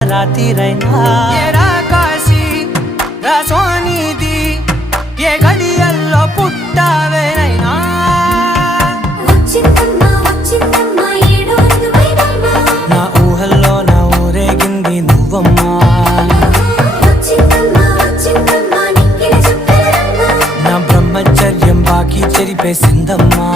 రాతిరైనా కాశీ రాసోనిది ఏ గడియల్లో పుట్టావేనైనా నా ఊహల్లో నా ఊరేగింది నువ్వమ్మా నా బ్రహ్మచర్యం బాకీ చెరిపేసిందమ్మా